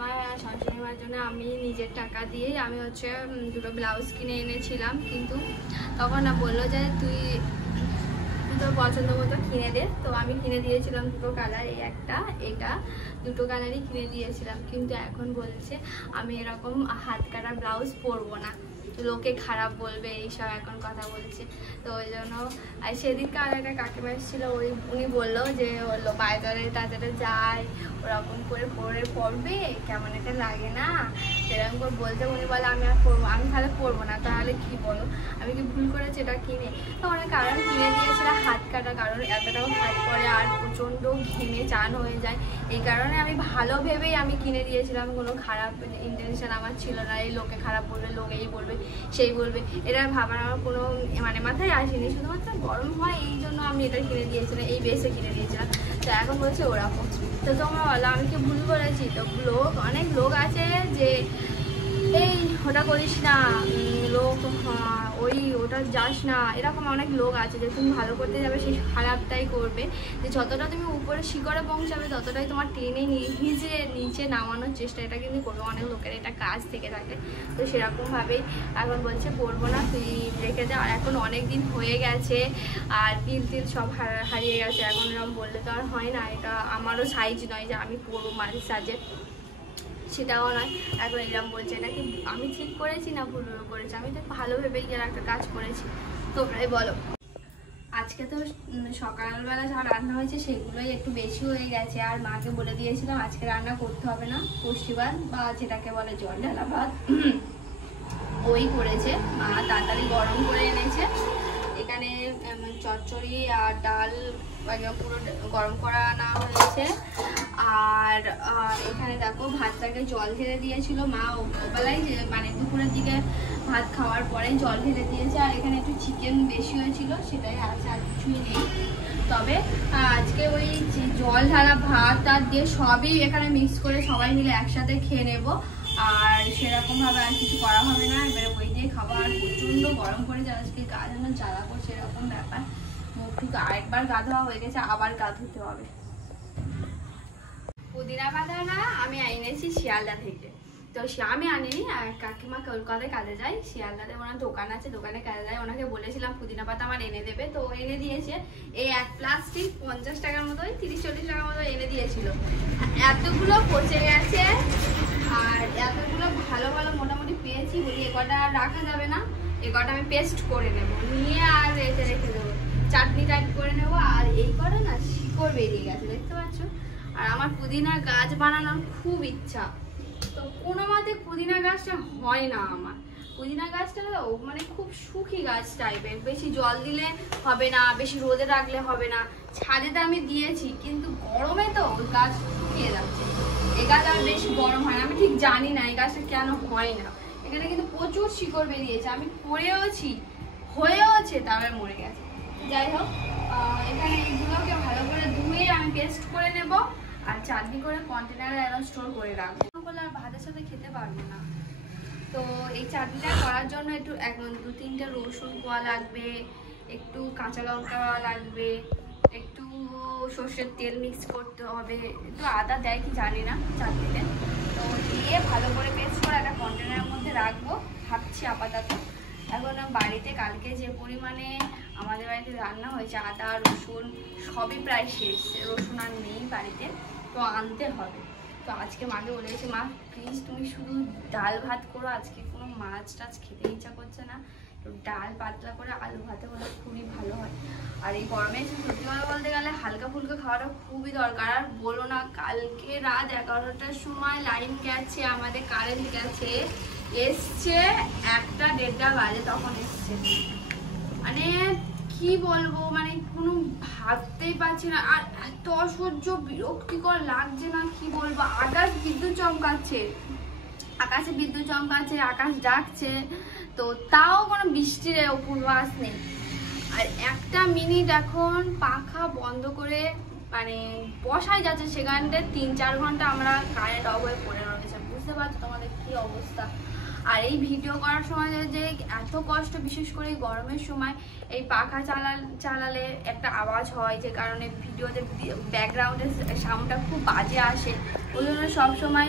আমার শাশুড়ি মার জন্য আমি নিজের টাকা দিয়েই আমি হচ্ছে দুটো ব্লাউজ কিনে এনেছিলাম, কিন্তু তখন না বললো যে তুই তোর পছন্দ মতো কিনে দে। তো আমি কিনে দিয়েছিলাম দুটো কালার, এই একটা এটা, দুটো কালারই কিনে দিয়েছিলাম। কিন্তু এখন বলছে আমি এরকম হাত কাটা ব্লাউজ পরবো না, লোকে খারাপ বলবে, এইসব এখন কথা বলছে। তো ওই জন্য আর সেদিনকে আর একটা কাকিমা এসেছিলো, উনি বললো যে বাজারে টাজারে যায় ওরকম করে পরবে, কেমন একটা লাগে না, সেরকম করে বলতে। উনি বলে আমি আর পরবো, আমি তাহলে পরবো না, তাহলে কি বলো আমি কি ভুল করেছি এটা কিনে? তো অনেক কারণ কিনে দিয়েছিল হাত কাটা, কারণ এতটাও হাত পরে আর প্রচণ্ড ঘেমে চান হয়ে যায়, এই কারণে আমি ভালো ভেবেই আমি কিনে দিয়েছিলাম, কোনো খারাপ ইন্টেনশন আমার ছিল না। এই লোকে খারাপ বলবে, লোক এই বলবে সেই বলবে, এটা ভাবার আমার কোনো মানে মাথায় আসেনি, শুধুমাত্র গরম হয় এই জন্য আমি এটা কিনে দিয়েছিলাম, এই বেসে কিনে দিয়েছিলাম। তো এখন বলছে ওরকম। তো তোমরা বলো আমি কি ভুল করেছি? তো অনেক লোক আছে যে এই ওটা করিস না, লোক ওটা যাস না, এরকম অনেক লোক আছে যে তুমি ভালো করতে যাবে সেই খারাপটাই করবে, যে যতটা তুমি উপরে শিখরে পৌঁছাবে ততটাই তোমার টেনে নিচে নামানোর চেষ্টা এটা কিন্তু করবে। অনেক লোকের এটা কাজ থেকে থাকে। তো সেরকমভাবেই এখন বলছে পড়বো না, তুই রেখে যা। আর এখন অনেক দিন হয়ে গেছে আর তিল সব হারিয়ে গেছে, এখন এরকম বললে তো আর হয় না, এটা আমারও সাইজ নয় যে আমি পরবো মাঝে সাজে, সেটাও নয়। এখন এরকম বলছে নাকি আমি ঠিক করেছি না ভুল করেছি, আমি তো ভালো ভেবেই যেন একটা কাজ করেছি, তোমরাই বলো। আজকে তো সকালবেলা যা রান্না হয়েছে সেগুলোই একটু বেশি হয়ে গেছে, আর মাকে বলে দিয়েছিলাম আজকে রান্না করতে হবে না, পুষ্টি ভাত বা যেটাকে বলে জল ঢালা ভাত ওই করেছে। মা তাড়াতাড়ি গরম করে এনেছে, এখানে চচ্চড়ি আর ডাল পুরো গরম করা আনা হয়েছে। আর এখানে দেখো ভাতটাকে জল ঢেলে দিয়েছিল মা ওবেলায়, মানে দুপুরের দিকে ভাত খাওয়ার পরে জল ঢেলে দিয়েছে। আর এখানে একটু চিকেন বেশি হয়েছিল সেটাই আছে, আর কিছুই নেই। তবে আজকে ওই জল ঢালা ভাত আর দিয়ে সবই এখানে মিক্স করে সবাই মিলে একসাথে খেয়ে নেবো, আর সেরকমভাবে আর কিছু করা হবে না, এবারে ওই দিয়ে খাবো। আর প্রচণ্ড গরম পড়েছে আজকে, গা যেন জ্বালা করছে এরকম ব্যাপার। মুখ আরেকবার গা ধোয়া হয়ে গেছে, আবার গা ধুতে হবে। পুদিনা পাতাটা আমি এনেছি শিয়ালদা থেকে, তো আমি আনিনি, আর কাকিমা কলকাতায় কাজে যায়, শিয়ালদাতে ওনার দোকান আছে, দোকানে কাজে যায়, ওনাকে বলেছিলাম পুদিনা পাতা আমার এনে দেবে, তো এনে দিয়েছে। এই এক প্লাস্টিক 50 টাকার মতো, 30-40 টাকার মতো এনে দিয়েছিল। এতগুলো পচে গেছে আর এতগুলো ভালো ভালো মোটামুটি পেয়েছি, বলি এ কটা রাখা যাবে না, এ কটা আমি পেস্ট করে নেবো, নিয়ে আর রেখে দেবো, চাটনি টাইপ করে নেবো। আর এই কটা না শিকড় বেরিয়ে গেছে দেখতে পাচ্ছ। আর আমার পুদিনা গাছ বানানোর খুব ইচ্ছা, তো কোনো মতে পুদিনা গাছটা হয় না আমার। পুদিনা গাছটা মানে খুব শুকি গাছ টাইপের, বেশি জল দিলে হবে না, বেশি রোদে রাখলে হবে না। ছাদেতে আমি দিয়েছি কিন্তু গরমে তো ওই গাছ শুকিয়ে যাচ্ছে, এই গাছ আর বেশি গরম হয় না, আমি ঠিক জানি না এই গাছটা কেন হয় না। এখানে কিন্তু প্রচুর শিকড় বেরিয়েছে, আমি করেওছি হয়েওছে, তারপরে মরে গেছে। যাই হোক, এখানে এইগুলোকে ভালো করে ধুয়ে আমি পেস্ট করে নেব, আর চাটনি করে কন্টেনারে একদম স্টোর করে রাখবো, বলে আর ভাতের সাথে খেতে পারবো না। তো এই চাটনিটা করার জন্য একটু 2-3টা রসুন কোয়া লাগবে, একটু কাঁচা লঙ্কা লাগবে, একটু সর্ষের তেল মিক্স করতে হবে, একটু আদা দেয় কি জানি না চাটনিতে। তো দিয়ে ভালো করে পেস্ট করে একটা কন্টেনারের মধ্যে রাখবো ভাবছি আপাতত। এখন বাড়িতে কালকে যে পরিমাণে আমাদের বাড়িতে রান্না হয়েছে, আদা রসুন সবই প্রায় শেষ, রসুন আর নেই বাড়িতে, তো আনতে হবে। তো আজকে মাকে বলেছি মা প্লিজ তুমি শুধু ডাল ভাত করো, আজকে কোনো মাছ টাছ খেতে ইচ্ছা করছে না, তো ডাল পাতলা করে আলু ভাতে হলে খুবই ভালো হয়। আর এই গরমে সত্যি কথা বলতে গেলে হালকা ফুলকা খাওয়াটা খুবই দরকার। আর বলো না, কালকে রাত 11টার সময় লাইন গেছে, আমাদের কারেন্ট গেছে, এসছে 1টা-1:30 বাজে, তখন এসছে। মানে কি বলবো, মানে কোনো ভাবতেই পারছি না, আর এত অসহ্য বিরক্তিকর লাগছে না কি বলবো। আকাশে বিদ্যুৎ চমকাচ্ছে, আকাশ ডাকছে, তো তাও কোনো বৃষ্টির পূর্বাভাস নেই। আর একটা মিনিট এখন পাখা বন্ধ করে মানে বসাই যাচ্ছে, সেখানটায় 3-4 ঘন্টা আমরা কারেন্ট অফ হয়ে পড়ে রয়েছে, বুঝতে পারছো তোমাদের কি অবস্থা। আর এই ভিডিও করার সময় যে এত কষ্ট, বিশেষ করে গরমের সময় এই পাখা চালালে একটা আওয়াজ হয়, যে কারণে ভিডিওতে ব্যাকগ্রাউন্ডের সাউন্ডটা খুব বাজে আসে, তো ওই জন্য সবসময়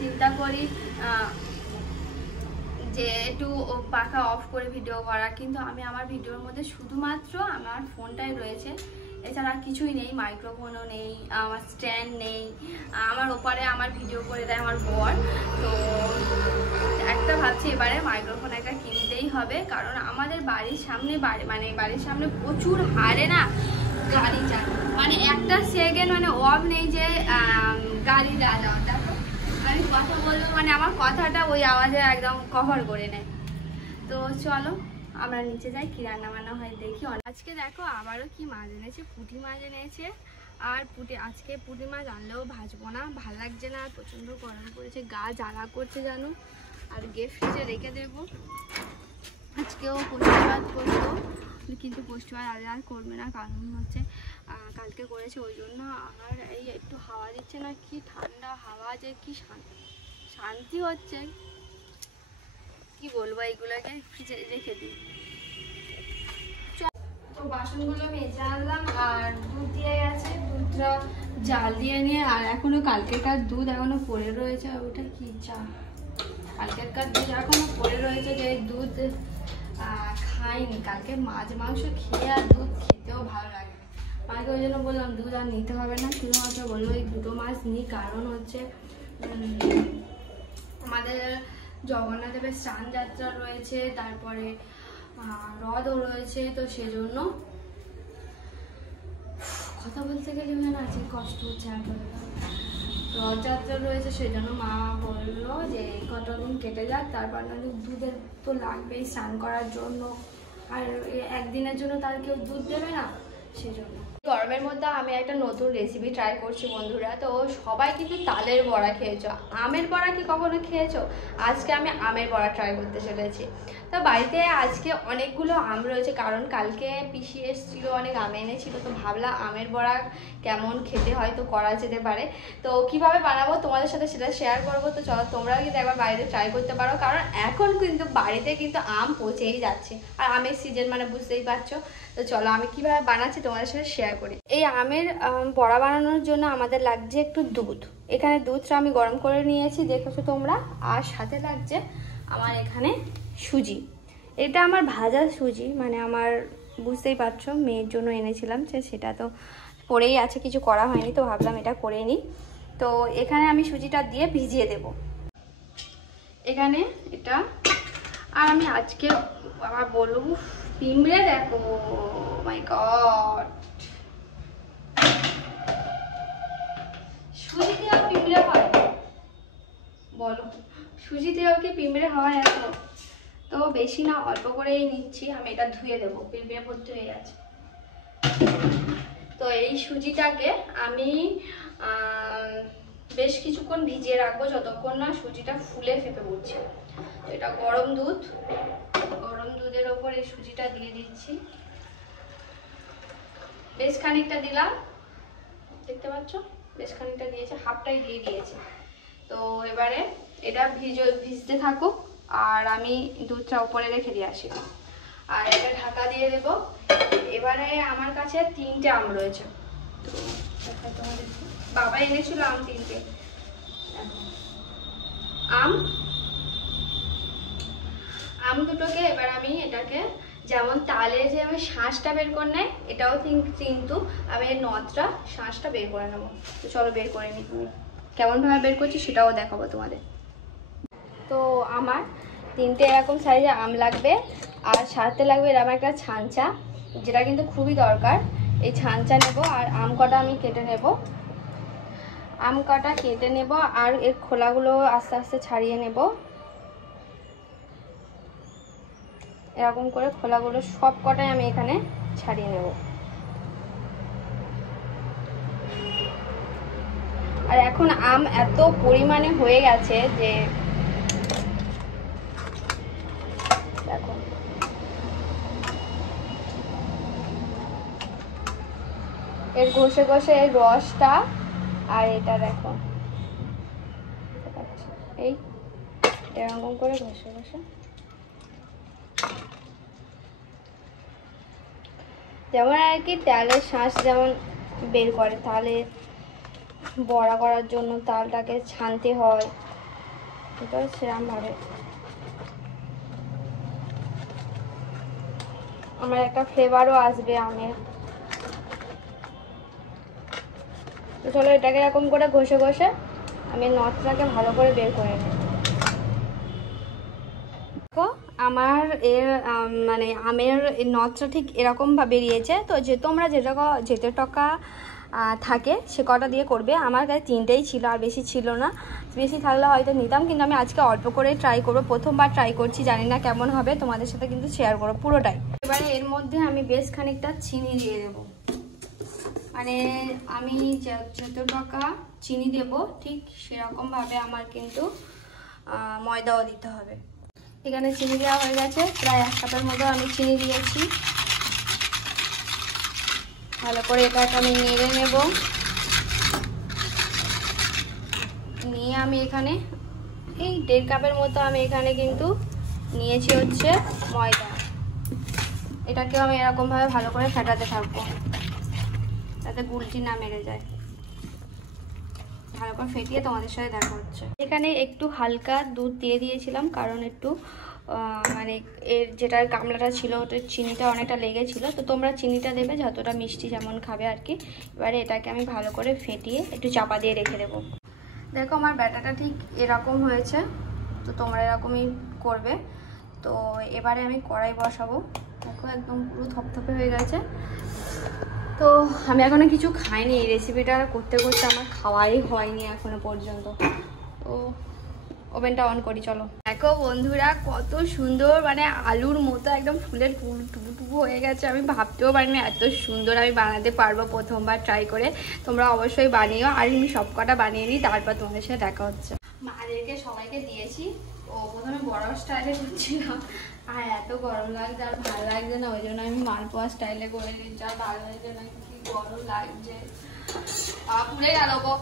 চিন্তা করি যে একটু পাখা অফ করে ভিডিও করা, কিন্তু আমি আমার ভিডিওর মধ্যে শুধুমাত্র আমার ফোনটাই রয়েছে, এছাড়া কিছুই নেই, মাইক্রোফোনও নেই, আমার স্ট্যান্ড নেই। আমার ওপারে আমার ভিডিও করে দেয় আমার বর, তো একটা ভাবছি এবারে মাইক্রোফোন একটা কিনতেই হবে, কারণ আমাদের বাড়ির সামনে বাড়ির সামনে প্রচুর হারে না গাড়ি যায়, মানে একটা সেকেন্ড মানে অফ নেই যে গাড়ি যাওয়া। আমি কথা বলবো মানে আমার কথাটা ওই আওয়াজে একদম কভার করে নেয়। তো চলো আমরা নিচে যাই, কি রান্না বান্না হয় দেখি। আজকে দেখো আবারও কি মাছ এনেছে, পুঁটি মাছ এনেছে। আর আজকে পুঁটি মাছ আনলেও ভাজবো না, ভাল লাগছে না, প্রচণ্ড গরম পড়েছে, গা জ্বালা করছে জানো। আর ফ্রিজে রেখে দেবো। আজকেও পোস্ত ভাত করবো, কিন্তু পোস্ত ভাত আজ আর করবে না, কারণ হচ্ছে কালকে করেছে ওই জন্য। আর এই একটু হাওয়া দিচ্ছে না, কি ঠান্ডা হাওয়া, যে কি শান্তি হচ্ছে, কি বলবো। এইগুলোকে ফ্রিজে রেখে দিই। তো বাসনগুলো মেজে আনলাম, আর দুধ দিয়ে গেছে, দুধটা জাল দিয়ে নিয়ে, আর এখনো কালকেকার দুধ এখনো পড়ে রয়েছে। ওটা কি চা, কালকেকার দুধ এখনো পড়ে রয়েছে, যে দুধ খাইনি। কালকে মাছ মাংস খেয়ে আর দুধ খেতেও ভালো লাগে। মাকে ওই জন্য বললাম দুধ আর নিতে হবে না, শুধুমাত্র বললো এই দুটো মাছ নিই, কারণ হচ্ছে আমাদের জগন্নাথ দেবের স্নান যাত্রা রয়েছে, তারপরে হ্রদও রয়েছে, তো সেজন্য কথা বলতে গেলে না আছে কষ্ট হচ্ছে। রথযাত্রা রয়েছে, সেজন্য মা বললো যে কটা দিন কেটে যাক, তারপর না দুধের তো লাগবেই স্নান করার জন্য, আর একদিনের জন্য তার কেউ দুধ দেবে না, সেজন্য। গরমের মধ্যে আমি একটা নতুন রেসিপি ট্রাই করছি বন্ধুরা। তো সবাই কিন্তু তালের বড়া খেয়েছো, আমের বড়া কি কখনো খেয়েছো? আজকে আমি আমের বড়া ট্রাই করতে চলেছি। তো বাড়িতে আজকে অনেকগুলো আম রয়েছে, কারণ কালকে পিসি এসেছিলো, অনেক আম এনেছিল, তো ভাবলাম আমের বড়া কেমন খেতে হয় তো করা যেতে পারে। তো কিভাবে বানাবো তোমাদের সাথে সেটা শেয়ার করবো। তো চলো তোমরাও কিন্তু একবার বাড়িতে ট্রাই করতে পারো, কারণ এখন কিন্তু বাড়িতে কিন্তু আম পচেই যাচ্ছে, আর আমের সিজন মানে বুঝতেই পারছো। তো চলো আমি কিভাবে বানাচ্ছি তোমাদের সাথে শেয়ার করি। এই আমের বড়া বানানোর জন্য আমাদের লাগছে একটু দুধ। এখানে দুধটা আমি গরম করে নিয়েছি, দেখেছো তোমরা। আর সাথে লাগছে আমার এখানে সুজি। এটা আমার ভাজা সুজি, মানে আমার বুঝতেই পারছো মেয়ের জন্য এনেছিলাম, সেটা তো পড়েই আছে, কিছু করা হয়নি, তো ভাবলাম এটা করে নিই। তো এখানে আমি সুজিটা দিয়ে ভিজিয়ে দেব এখানে এটা। আর আমি আজকে আবার বলবো পিঁমড়ে, দেখো মাই গড, সুজি দিয়েও পিঁমড়ে হয়? বলো, সুজি দিয়েও কি পিঁমড়ে হয় এত? তো বেশি না, অল্প করেই নিচ্ছি আমি। এটা ধুয়ে দেবো, পিঁমড়ে ভর্তি হয়ে গেছে। তো এই সুজিটাকে আমি বেশ কিছুক্ষণ ভিজিয়ে রাখবো, যতক্ষণ না সুজিটা ফুলে ফেপে উঠছে। তো এটা গরম দুধের ওপর এই সুজিটা দিয়ে দিচ্ছি, বেশ খানিকটা দিলাম, দেখতে পাচ্ছ বেশ খানিকটা দিয়েছে, হাফটাই দিয়ে দিয়েছে। তো এবারে এটা ভিজতে থাকুক, আর আমি দুধটা উপরে রেখে দিয়ে আসি, আর এটা ঢাকা দিয়ে দেব। এবারে আমার কাছে 3টে আম রয়েছে, তো তোমাদের বাবা এনেছিল আম 3টে। আম দুটোকে এবার আমি এটাকে, যেমন তালে যে আমি শাঁসটা বের করে নেয়, এটাও কিন্তু আমি এর নদটা শাঁসটা বের করে নেবো। তো চলো বের করে নিই, তুমি কেমনভাবে বের করছি সেটাও দেখাবো তোমাদের। তো আমার 3টে এরকম সাইজে আম লাগবে, আর সাথে লাগবে এরকম একটা ছাঁচা, যেটা কিন্তু খুবই দরকার। এই ছাঁচা নেব, আর আম কটা আমি কেটে নেব, আর এর খোলাগুলো আস্তে আস্তে ছাড়িয়ে নেব। এরকম করে খোলাগুলো সব কটাই আমি এখানে ছাড়িয়ে নেব। আর এখন আম এত পরিমাণে হয়ে গেছে যে দেখো, এর ঘষে ঘষে এর রসটা, আর এটা দেখো এই এরকম করে ঘষে ঘষে, যেমন আর কি তেলের শাঁস যেমন বের করে, তাহলে বড়া করার জন্য তালটাকে ছানতে হয়, এটা সেরকমভাবে আমার একটা ফ্লেভারও আসবে আমের। তো চলো এটাকে এরকম করে ঘষে ঘষে আমি নটটাকে ভালো করে বের করে নেব। দেখো আমার এর মানে আমের নটটা ঠিক এরকমভাবে বেরিয়েছে। তো যে তোমরা যেতে টকা থাকে সে কটা দিয়ে করবে। আমার কাছে 3টেই ছিল, আর বেশি ছিল না। বেশি থাকলে হয়তো নিতাম, কিন্তু আমি আজকে অল্প করে ট্রাই করবো, প্রথমবার ট্রাই করছি, জানি না কেমন হবে, তোমাদের সাথে কিন্তু শেয়ার করবো পুরোটাই। এবারে এর মধ্যে আমি বেশ খানিকটা চিনি দিয়ে দেবো, মানে আমি যত টাকা চিনি দেব ঠিক সেরকমভাবে আমার কিন্তু ময়দাও দিতে হবে। এখানে চিনি দেওয়া হয়ে গেছে, প্রায় 1 কাপের মতো আমি চিনি দিয়েছি। ভালো করে এটাকে আমি নেড়ে নেব। নিয়ে আমি এখানে এই 1.5 কাপের মতো আমি এখানে কিন্তু নিয়েছি হচ্ছে ময়দা। এটাকেও আমি এরকমভাবে ভালো করে ফেটাতে থাকবো যাতে গুলটি না মেরে যায়। ভালো করে ফেটিয়ে তোমাদের সাথে দেখা হচ্ছে। এখানে একটু হালকা দুধ দিয়ে দিয়েছিলাম, কারণ একটু মানে এর যেটার গামলাটা ছিল ওটার চিনিটা অনেকটা লেগেছিলো। তো তোমরা চিনিটা দেবে যতটা মিষ্টি যেমন খাবে আর কি। এবারে এটাকে আমি ভালো করে ফেটিয়ে একটু চাপা দিয়ে রেখে দেবো। দেখো আমার ব্যাটাটা ঠিক এরকম হয়েছে, তো তোমরা এরকমই করবে। তো এবারে আমি কড়াই বসাবো। দেখো একদম পুরো থপথপে হয়ে গেছে। তো আমি এখনো কিছু খাইনি, এই রেসিপিটা করতে করতে আমার খাওয়াই হয়নি এখনো পর্যন্ত। তো ওভেনটা অন করি, চলো। দেখো বন্ধুরা কত সুন্দর, মানে আলুর মতো একদম ফুলের টুকু হয়ে গেছে। আমি ভাবতেও পারিনি এত সুন্দর আমি বানাতে পারবো প্রথমবার ট্রাই করে। তোমরা অবশ্যই বানিও, আর আমি সব কটা বানিয়ে নিই, তারপর তোমাদের সাথে দেখা হচ্ছে। মাদেরকে সবাইকে দিয়েছি। ও প্রথমে বড় স্টাইলে করছিলাম, আর এত গরম লাগছে আর ভালো লাগছে না, ওই জন্য আমি মালপোয়া স্টাইলে করে দিচ্ছি। আর ভালো লাগছে না, কি গরম লাগছে, পুড়ে গেল গো।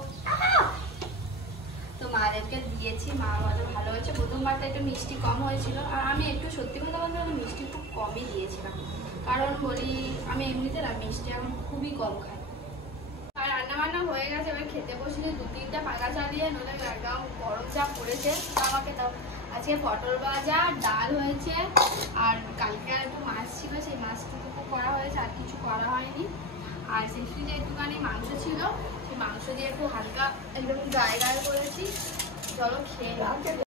তো মাদেরকে দিয়েছি, মা বলে ভালো হয়েছে। প্রথমবারটা একটু মিষ্টি কম হয়েছিল, আর আমি একটু সত্যি কথা বলতে আমি মিষ্টি খুব কমই দিয়েছিলাম, কারণ বলি আমি এমনিতে না মিষ্টি এখন খুবই কম খাই। আর রান্নাবান্না হয়ে গেছে, এবার খেতে বসলে 2-3টা পাকা চালিয়ে নলে একদম গরম চা পড়েছে। আমাকে দাও। আজকে পটল ভাজা, ডাল হয়েছে, আর কালকে আর একটু মাছ ছিল, সেই মাছটুকু করা হয়েছে, আর কিছু করা হয়নি। আর সেই ফ্রিজে একটুখানি মাংস ছিল, সেই মাংস দিয়ে একটু হালকা একদম গায়ে গায়ে করেছি। চলো খেয়ে